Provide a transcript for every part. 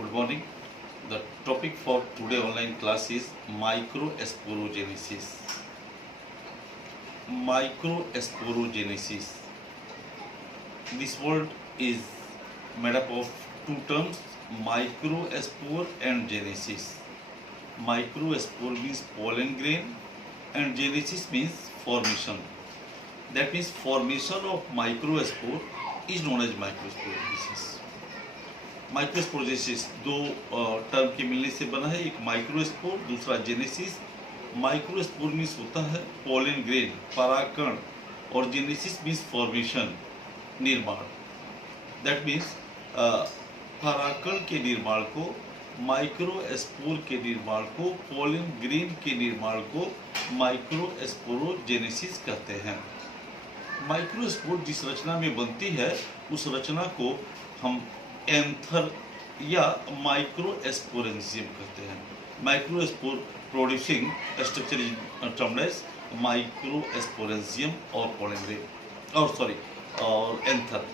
Good morning. The topic for today online class is microsporogenesis. Microsporogenesis. This word is made up of two terms, microspore and genesis. Microspore means pollen grain and genesis means formation. That means formation of microspore is known as microsporogenesis. Microsporogenesis दो term के मिलने से बना है, एक microspore दूसरा genesis. Microspore means होता है पोलन ग्रेन, परागकण, और जेनेसिस मीन्स फॉर्मेशन, निर्माण। दैट मीन्स परागकण के निर्माण को, माइक्रोस्पोर के निर्माण को, पोलन ग्रेन के निर्माण को माइक्रोस्पोरोजेनेसिस कहते हैं। माइक्रोस्पोर जिस रचना में बनती है उस रचना को हम एंथर या माइक्रोस्पोरेंजियम कहते हैं। Microspore producing structure is termed as microsporangium और पोलन ग्रेन और anther.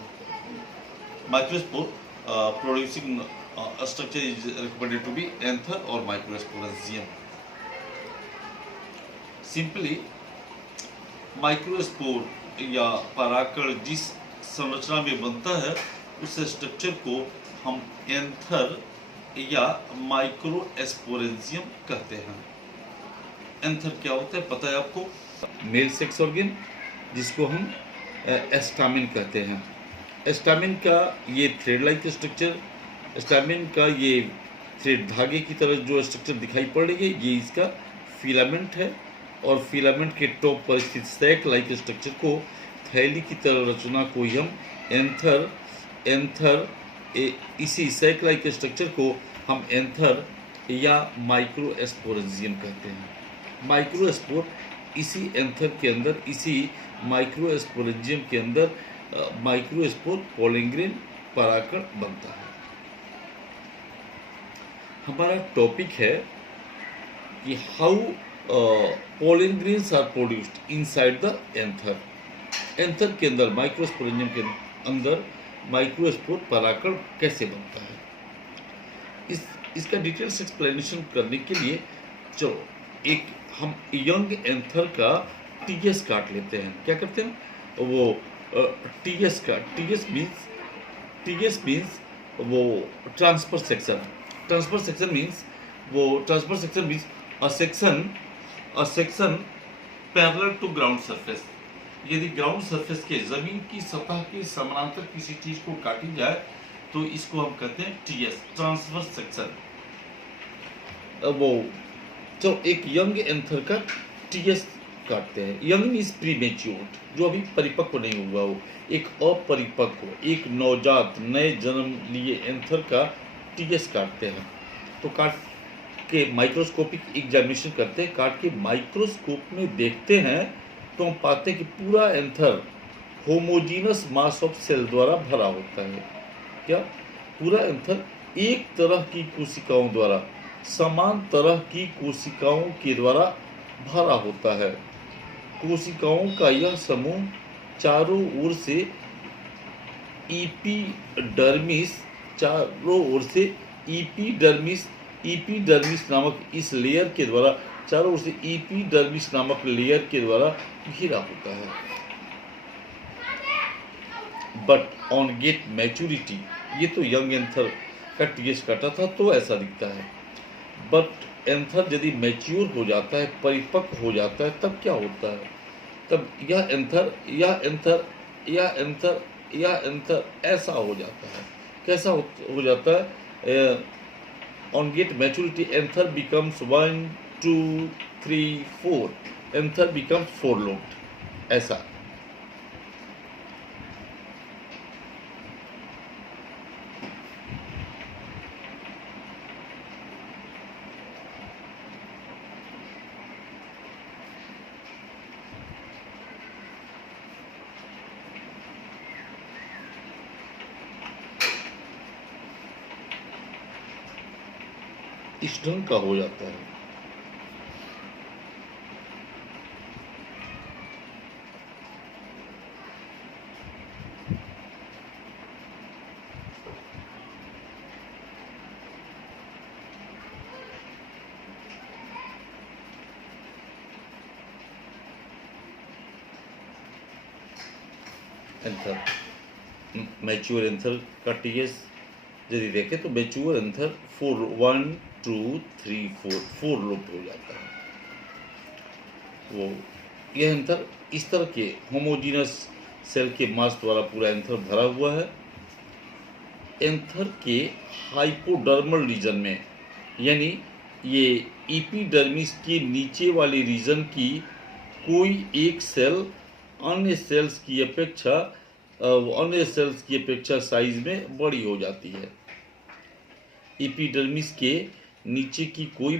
Microspore producing structure is recommended to be anther और माइक्रोस्पोरेंजियम। सिंपली माइक्रोस्पोर या परागकण जिस संरचना में बनता है उस स्ट्रक्चर को हम एंथर या माइक्रोस्पोरेंजियम कहते हैं। एंथर क्या होता है पता है आपको? मेल सेक्स ऑर्गन, जिसको हम एस्टामिन कहते हैं। एस्टामिन का ये थ्रेड लाइक स्ट्रक्चर, एस्टामिन का ये थ्रेड धागे की तरह जो स्ट्रक्चर दिखाई पड़ रही है, ये इसका फिलामेंट है। और फिलामेंट के टॉप पर स्थित सैक लाइक स्ट्रक्चर को, थैली की तरह रचना को ही हम एंथर इसी सैक लाइक स्ट्रक्चर को हम एंथर या माइक्रोस्पोरेंजियम कहते हैं। माइक्रोस्पोर इसी एंथर के अंदर, इसी माइक्रोस्पोरेंजियम के अंदर माइक्रोस्पोर पोलन ग्रेन परागकण बनता है। हमारा टॉपिक है कि how pollen grains are produced inside the anther. Anther के अंदर, माइक्रोस्पोरेंजियम के अंदर माइक्रोस्पोर परागकण कैसे बनता है, इसका डिटेल्स एक्सप्लेनेशन करने के लिए चलो एक हम यंग एंथर का टीएस काट लेते हैं। क्या करते हैं वो टीएस का, टीएस मीन्स वो transfer section. Transfer section means a section parallel to ground surface. यदि ग्राउंड सरफेस के जमीन की सतह के समानांतर किसी चीज को काटी जाए तो इसको हम कहते हैं टीएस, ट्रांसफर सेक्शन। वो तो एक यंग एंथर का टीएस काटते हैं। यंग मीन्स प्रीमेच्योर, जो अभी परिपक्व नहीं हुआ हो, एक अपरिपक्व, एक नवजात नए जन्म लिए एंथर का टीएस काटते हैं। तो काट के माइक्रोस्कोपिक एग्जामिनेशन करते हैं। काट के माइक्रोस्कोप में देखते हैं तो हम पाते हैं कि पूरा anther homogeneous mass of cell द्वारा भरा होता है। क्या? पूरा एंथर एक तरह की कोशिकाओं द्वारा, समान तरह की कोशिकाओं के द्वारा भरा होता है। कोशिकाओं का यह समूह चारों ओर से एपिडर्मिस नामक इस लेयर के द्वारा, चारों ओर से एपिडर्मिस नामक लेयर के द्वारा घिरा होता है। बट ऑन गेट मैच्योरिटी, ये तो यंग एंथर का टीएस काटा था तो ऐसा दिखता है। बट एंथर यदि मैच्योर हो जाता है, परिपक्व हो जाता है, तब क्या होता है? तब यह एंथर ऐसा हो जाता है। कैसा हो जाता है? On get maturity anther becomes 1, 2, 3, 4, anther becomes 4 lobed, ऐसा। इस ढंग का हो जाता है। एंथर मैच्योर एंथर का टीएस यदि देखें तो मैच्योर एंथर 4 1 2 3 4 लुप्त हो जाता है। वो यह एंथर इस तरह के होमोजीनस सेल के मास द्वारा पूरा एंथर भरा हुआ है। एंथर के हाइपोडर्मल रीजन में, यानी ये एपिडर्मिस के नीचे वाले रीजन की कोई एक सेल अन्य सेल्स की अपेक्षा साइज में बड़ी हो जाती है। एपिडर्मिस के नीचे की कोई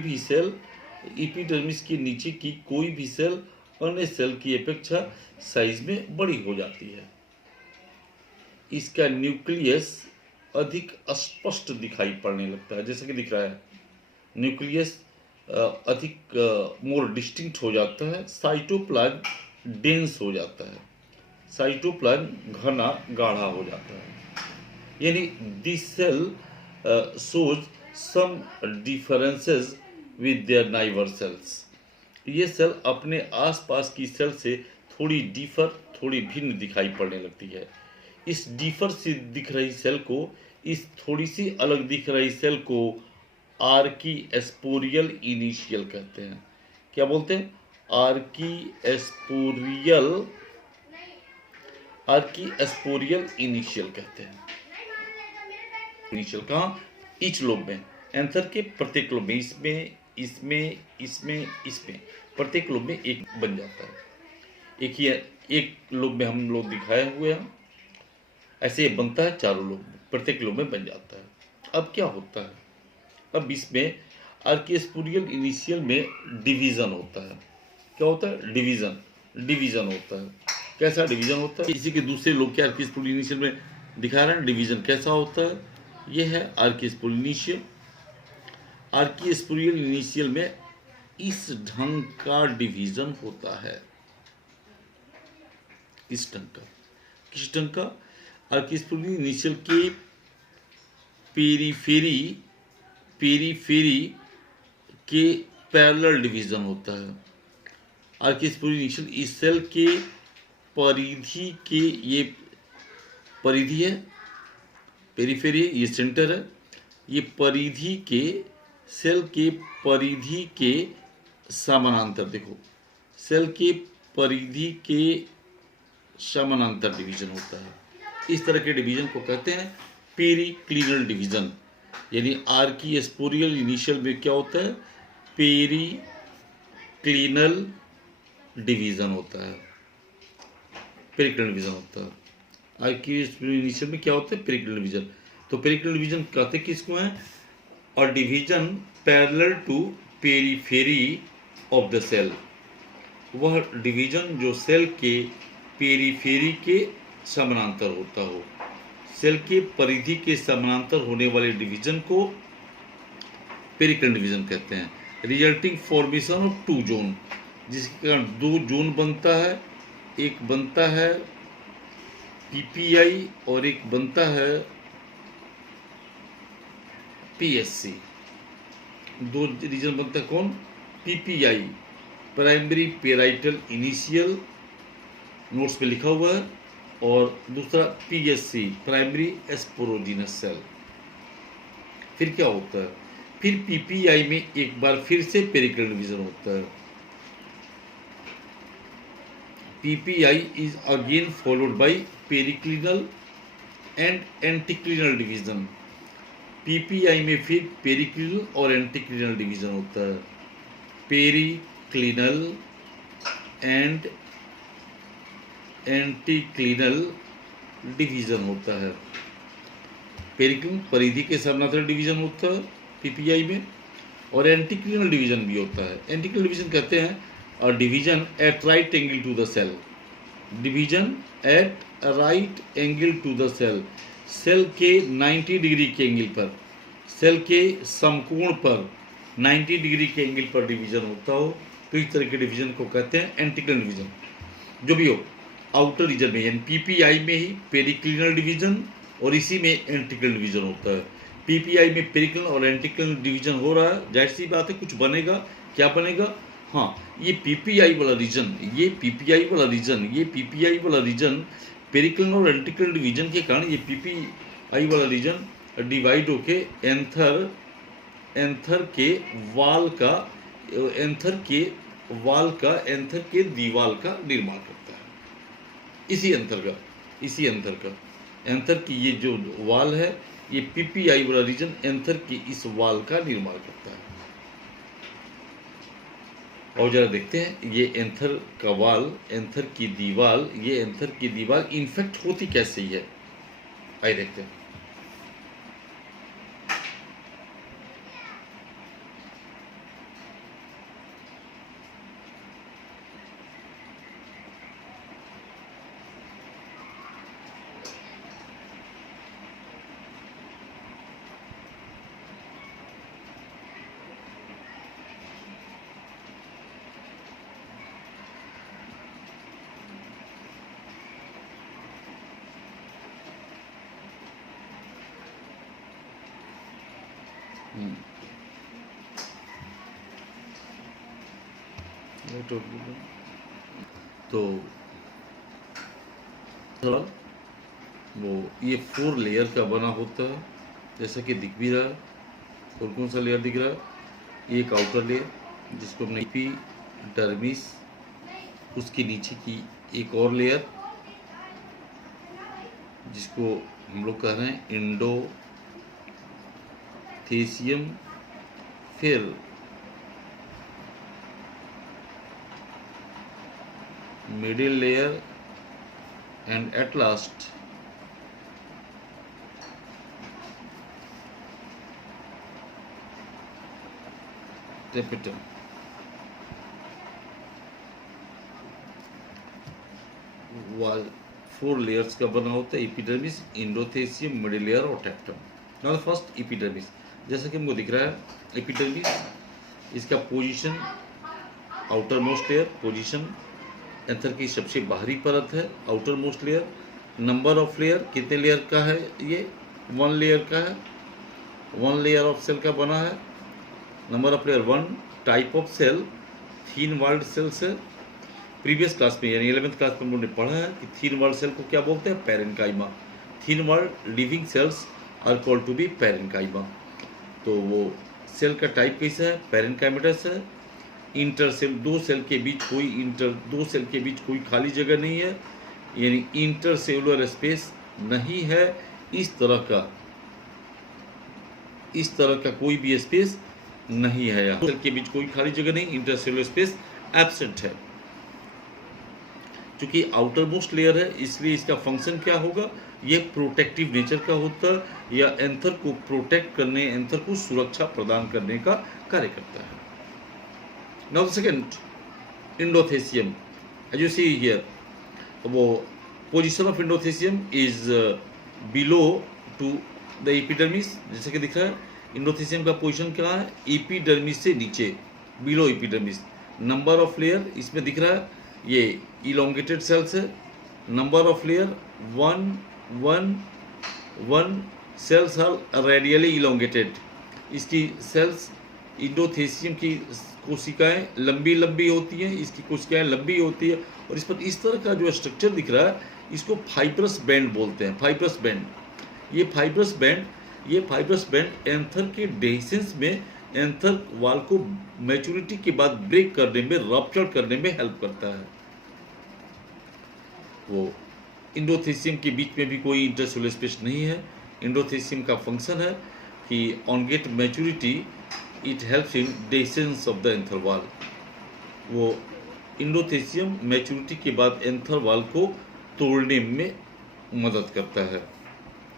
भी सेल अन्य सेल की अपेक्षा साइज में बड़ी हो जाती है। इसका न्यूक्लियस अधिक स्पष्ट दिखाई पड़ने लगता है, जैसे कि दिख रहा है। न्यूक्लियस अधिक मोर डिस्टिंक्ट हो जाता है। साइटोप्लाज्म डेंस हो जाता है, साइटोप्लाज्म घना गाढ़ा हो जाता है। यानी this cell shows some differences with their neighbour cells. ये सेल अपने आसपास की सेल से थोड़ी भिन्न दिखाई पड़ने लगती है। इस डिफर से दिख रही सेल को, इस थोड़ी सी अलग दिख रही सेल को आर्कीस्पोरियल इनिशियल कहते हैं। क्या बोलते हैं? आर्कीस्पोरियल इनिशियल कहते हैं। इनिशियल कहाँ? ईच लोब में, एंथर के प्रत्येक लोब में, इसमें प्रत्येक लोब में एक बन जाता है। एक लोब में हम लोग दिखाए हुए हैं, ऐसे बनता है चारों लोब में, प्रत्येक लोब में बन जाता है। अब क्या होता है? अब इसमें आर्कीस्पोरियल इनिशियल में डिवीजन होता है। क्या होता है? डिवीजन होता है। कैसा डिवीजन होता है? इसी के दूसरे लोग के आर्कीस्पोरियल इनिशियल में दिखा रहे हैं डिवीजन कैसा होता है। यह है आर्कीस्पोरियल इनिशियल। आर्कीस्पोरियल इनिशियल में इस ढंग का डिवीजन होता है। इस ढंग का, किस ढंग का? आर्कीस्पोरियल इनिशियल के पेरीफेरी के पैरेलल डिवीजन होता है। आर्कीस्पोरियल इनिशियल इस सेल के परिधि के, ये परिधि है, पेरीफेरी है, ये सेंटर है। ये परिधि के, सेल के परिधि के समानांतर, देखो सेल के परिधि के समानांतर डिवीजन होता है। इस तरह के डिवीजन को कहते हैं पेरिक्लिनल डिवीजन। यानी आर्कीस्पोरियल इनिशियल में क्या होता है? पेरिक्लिनल डिवीजन होता है। पेरिक्लिनल डिवीजन होता है। आर्कीस्पोरियल इनिशियल में क्या होता है? Periclinal division. तो पेरिक्लिनल डिवीजन कहते किसको है? और division parallel to periphery of the cell, वह डिवीजन जो सेल के पेरीफेरी के समानांतर होता हो। सेल के परिधि के समानांतर होने वाले डिवीजन को पेरिक्लिनल डिवीजन कहते हैं। रिजल्टिंग फॉर्मेशन ऑफ 2 जोन, जिसके कारण 2 जोन बनता है। एक बनता है पीपीआई और एक बनता है पीएससी। 2 रीजन बनता है। कौन? PPI, primary parietal initial, notes में लिखा हुआ है, और दूसरा पीएससी, प्राइमरी एस्पोरोजिनस सेल। फिर क्या होता है? फिर पीपीआई में एक बार फिर से पेरिक्लिनल डिवीजन होता है। PPI is again followed by periclinal and anticlinal division. PPI में फिर पेरिक्लिनल और एंटीक्लिनल डिवीजन होता है। पेरिक्लिनल एंड एंटीक्लिनल डिवीजन होता है। पेरिक्लिनल परिधि के समानांतर डिवीजन होता है पीपीआई में, और एंटीक्लिनल डिवीजन भी होता है। एंटीक्लिनल डिवीजन कहते हैं और division at right angle to the cell. Division at right angle to the cell, cell के 90 डिग्री के एंगल पर, सेल के समकोण पर 90 डिग्री के एंगल पर डिवीजन होता हो, तो इस तरह के डिवीजन को कहते हैं एंटीक्लिनल डिवीजन। जो भी हो, आउटर रीजन में, यानी पीपीआई में ही पेरिक्लिनल डिवीजन और इसी में एंटीक्लिनल डिवीजन होता है। पीपीआई में पेरिक्लिनल और एंटीक्लिनल डिवीजन हो रहा है, जाहिर सी बात है कुछ बनेगा। क्या बनेगा? हाँ, ये पीपीआई वाला रीजन पेरिक्लिनल और वेंट्रिकल डिवीजन के कारण ये पीपीआई वाला रीजन डिवाइड होके एंथर के दीवाल का निर्माण करता है। इसी एंथर का एंथर की ये जो वाल है, ये पीपीआई वाला रीजन एंथर की इस वाल का निर्माण करता है। और जरा देखते हैं ये एंथर का वाल, एंथर की दीवार इन्फेक्ट होती कैसे ही है, आइए देखते हैं। तो थोड़ा वो ये 4 लेयर का बना होता है, जैसा कि दिख भी रहा है। और कौन सा लेयर दिख रहा है? ये एक आउटर लेयर जिसको हमने एपिडर्मिस, उसके नीचे की एक और लेयर जिसको हम लोग कह रहे हैं इंडोथेसियम, फिर middle layer and at last tapetum. वाल 4 लेयर्स का बना होता है, एपिडर्मिस, इंडोथेसियम, मिडिल लेयर और टेप्टम। नाउ फर्स्ट एपिडर्मिस, जैसा कि हमको दिख रहा है एपिडर्मिस, इसका position outer most layer, position anther की सबसे बाहरी परत है, outer most layer. Number of layer, कितने लेयर का है ये? 1 लेयर का है, 1 लेयर ऑफ सेल का बना है। Number of layer 1। Type of cell thin walled cells है। प्रीवियस क्लास में यानी 11th क्लास में हम लोगों ने पढ़ा है कि थीन वॉल्ड सेल को क्या बोलते हैं? Parenchyma. Thin walled living cells are called to be parenchyma. तो वो सेल का टाइप कैसा है? पैरेन्काइमेटस है। इंटर सेल, दो सेल के बीच कोई खाली जगह नहीं है, यानी इंटर सेलुलर स्पेस नहीं है। इस तरह का कोई भी स्पेस नहीं है। यहाँ सेल के बीच कोई खाली जगह नहीं, इंटर सेलुलर स्पेस एब्सेंट है। क्योंकि आउटर मोस्ट लेयर है इसलिए इसका फंक्शन क्या होगा? ये प्रोटेक्टिव नेचर का होता है, या एंथर को प्रोटेक्ट करने, एंथर को सुरक्षा प्रदान करने का कार्य करता है। Now the second, endothecium. As you see here, वो position of endothecium is below to the epidermis, जैसे कि दिख रहा है। endothecium का पोजीशन क्या है? एपिडर्मिस से नीचे, below epidermis. Number of layer इसमें दिख रहा है, ये इलोंगेटेड सेल्स है। Number of layer 1 cells are radially elongated. इसकी सेल्स, इंडोथेसियम की कोशिकाएं लंबी होती हैं, इसकी कोशिकाएं लंबी होती है। और इस पर इस तरह का जो स्ट्रक्चर दिख रहा है इसको फाइब्रस बैंड बोलते हैं। फाइब्रस बैंड, ये फाइब्रस बैंड एंथर के डेhiscence में एंथर वाल को मैच्योरिटी के बाद ब्रेक करने में, रप्चर करने में हेल्प करता है। वो इंडोथेसियम के बीच में भी कोई इंटरसेलुलर स्पेस नहीं है। इंडोथेसियम का फंक्शन है कि on get maturity it helps in dehiscence of the anther wall. वो इंडोथेसियम मैच्योरिटी के बाद एंथर वाल को तोड़ने में मदद करता है,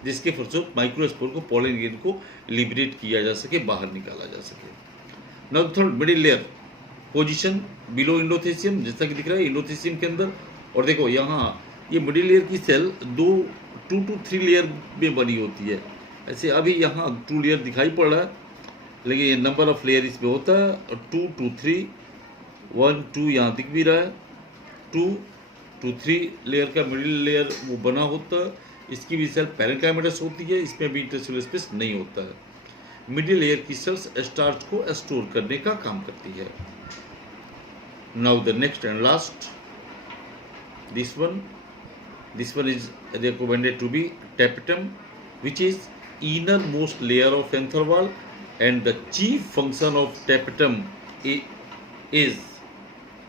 जिसके फलस्वरूप माइक्रोस्पोर को, पॉलन ग्रेन को लिबरेट किया जा सके, बाहर निकाला जा सके। Now third, middle layer, position below endothecium, जैसा कि दिख रहा है इंडोथेसियम के अंदर। और देखो यहाँ ये मिडिल लेयर की सेल 2 to 3 लेयर में बनी होती है। ऐसे अभी यहाँ 2 लेयर दिखाई पड़ रहा है, लेकिन ये नंबर ऑफ लेयर इसमें होता है 2 to 3, 1 2 यहाँ दिख भी रहा है, 2 to 3 लेयर का मिडिल लेयर वो बना होता है। इसकी भी सेल पैरेन्काइमेटस होती है, इसमें भी इंटरसेलुलर स्पेस नहीं होता है। मिडिल लेयर की सेल्स स्टार्च को स्टोर करने का काम करती है। Now the next and last, this one This one is recommended to be tapetum, which is innermost layer of anther wall, and the chief function of tapetum is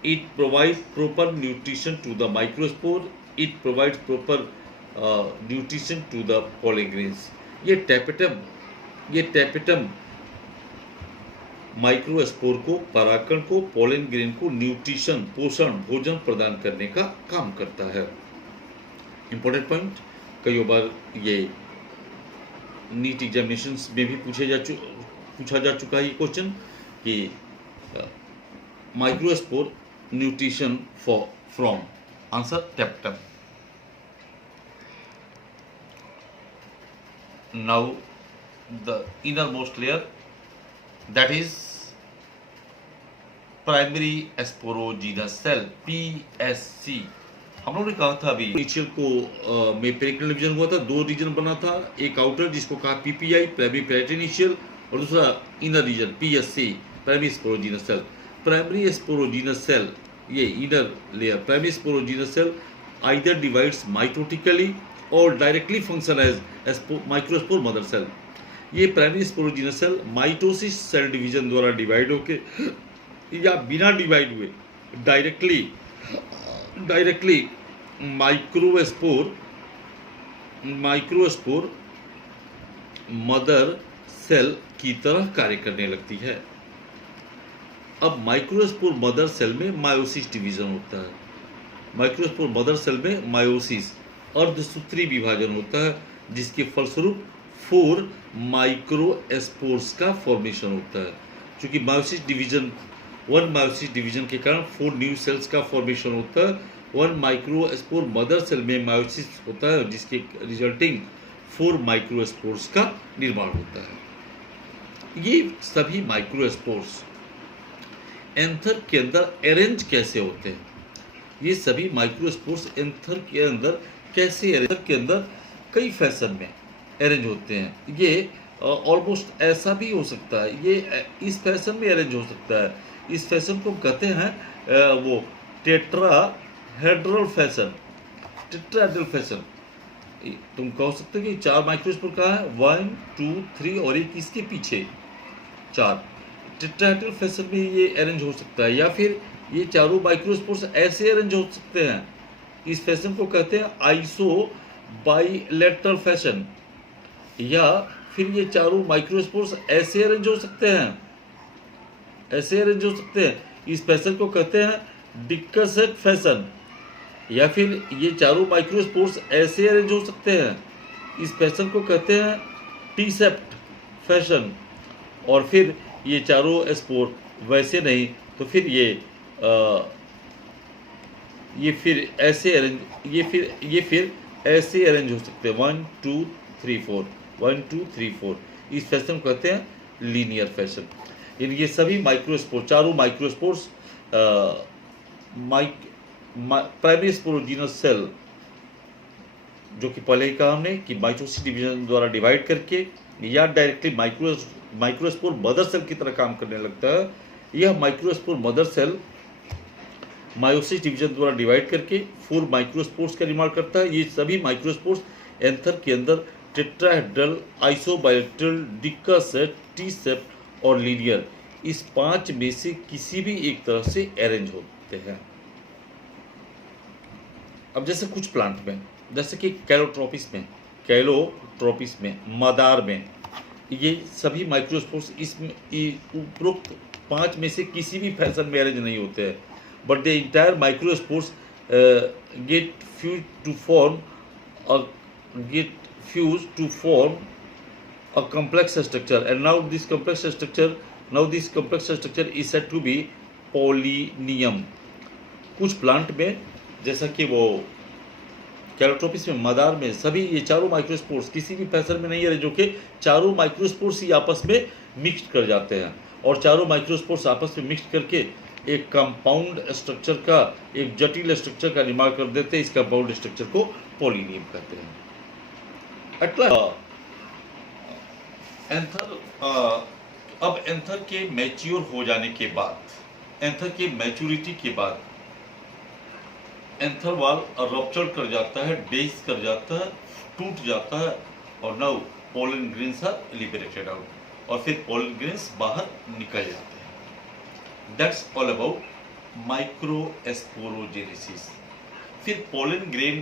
it provides proper nutrition to the microspore. It provides proper nutrition to the pollen grains. ये tapetum microspore को, परागकण को, pollen grain को nutrition, पोषण, भोजन प्रदान करने का काम करता है। इंपॉर्टेंट पॉइंट, कई बार ये नीट एग्जामिनेशंस में भी पूछा जा चुका है ये क्वेश्चन कि microspore nutrition from, answer tapetum. Now the innermost layer, that is primary sporogenous cell, PSC. हम लोगों ने कहा था अभी इनिशियल को में पेरिकल डिवीजन हुआ था, दो रीजन बना था, एक आउटर जिसको कहा PPI, प्राइमरी पेरिटोनिशियल, और दूसरा inner region PSC, primary sporogenous cell. Primary sporogenous cell, ये inner layer primary sporogenous cell either divides mitotically और directly function as microspore mother cell. ये primary sporogenous cell mitosis cell division द्वारा divide होके या बिना divide हुए directly microspore mother cell की तरह कार्य करने लगती है. अब माइक्रोस्पोर मदर सेल में मायोसिस डिवीजन होता है. माइक्रोस्पोर मदर सेल में मायोसिस अर्धसूत्री विभाजन होता है, जिसके फलस्वरूप 4 माइक्रोस्पोर्स का फॉर्मेशन होता है. क्योंकि मायोसिस डिवीजन के कारण 4 न्यू सेल्स का फॉर्मेशन होता है. 1 माइक्रोस्पोर मदर सेल में मायोसिस होता है, जिसके रिजल्टिंग 4 माइक्रोस्पोर्स का निर्माण होता है. ये सभी माइक्रोस्पोर्स एंथर के अंदर अरेंज कैसे होते हैं? ये सभी माइक्रोस्पोर्स एंथर के अंदर कैसे एंथर के अंदर कई फैशन में अरेंज होते हैं. ये ऑलमोस्ट ऐसा भी हो सकता है, ये इस फैशन में अरेंज हो सकता है. इस फैशन को कहते हैं वो टेट्राहेड्रल फैशन. तुम कह सकते हो कि 4 माइक्रोस्पोर कहाँ है, 1 2 3 और एक इसके पीछे 4. टेट्राहेड्रल फैशन में ये अरेंज हो सकता है, या फिर ये चारों माइक्रोस्पोर्स ऐसे अरेंज हो सकते हैं. इस फैशन को कहते हैं आइसो बाइलेटरल फैशन. या फिर ये चारों माइक्रोस्पोर्स ऐसे अरेंज हो सकते हैं, इस फैशन को कहते हैं डिक्कसेट फैशन. या फिर ये चारों माइक्रोस्पोर्स ऐसे अरेंज हो सकते हैं, इस फैशन को कहते हैं टी-सेप्ट फैशन. और फिर ये चारों स्पोर वैसे नहीं तो फिर ये फिर ऐसे अरेंज हो सकते हैं 1 2 3 4 1 2 3 4. इस फैशन को कहते हैं लीनियर फैशन. यानी ये सभी माइक्रोस्पोर, चारों माइक्रोस्पोर्स प्राइमरी स्पोरोजीनस सेल, जो कि पहले ही कहा हमने कि माइटोसिस डिवीजन द्वारा डिवाइड करके या डायरेक्टली माइक्रोस्पोर मदर सेल की तरह काम करने लगता है. यह microspore mother cell meiosis division द्वारा डिवाइड करके 4 माइक्रोस्पोर्स का निर्माण करता है. ये सभी माइक्रोस्पोर्स एंथर के अंदर टेट्राहेड्रल, आइसोबाइलेटरल, डिक्कसेट, टी-सेप्ट और लीनियर, इस 5 में से किसी भी एक तरह से अरेंज होते हैं. अब जैसे कुछ प्लांट में, जैसे कि कैलोट्रोपिस में, मदार में, ये सभी माइक्रोस्पोर्स इसमें उपरोक्त 5 में से किसी भी फैशन में अरेंज नहीं होते हैं. But the entire microspores get fused to form a complex structure, and now this complex structure is said to be pollinium. कुछ प्लांट में, जैसा कि वो कैलोट्रोपिस में, मदार में, सभी ये चारों माइक्रोस्पोर्स किसी भी फैशन में नहीं है, जो कि चारों माइक्रोस्पोर्स ही आपस में मिक्स कर जाते हैं. और चारों माइक्रोस्पोर्स आपस में मिक्स करके एक कंपाउंड स्ट्रक्चर का, एक जटिल स्ट्रक्चर का निर्माण कर देते हैं. इस कंपाउंड स्ट्रक्चर को पॉलिनियम कहते हैं. अब एंथर के मैच्योर हो जाने के बाद, एंथर के मैच्योरिटी के बाद एंथर वॉल रप्चर कर जाता है, डेज कर जाता है, टूट जाता है और now pollen grains are liberated out, और फिर पोलन ग्रेन्स बाहर निकल जाते हैं। That's all about microsporogenesis. फिर पोलन ग्रेन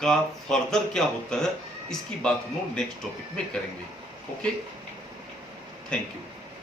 का फर्दर क्या होता है, इसकी बात हम लोग नेक्स्ट टॉपिक में करेंगे। Okay, thank you.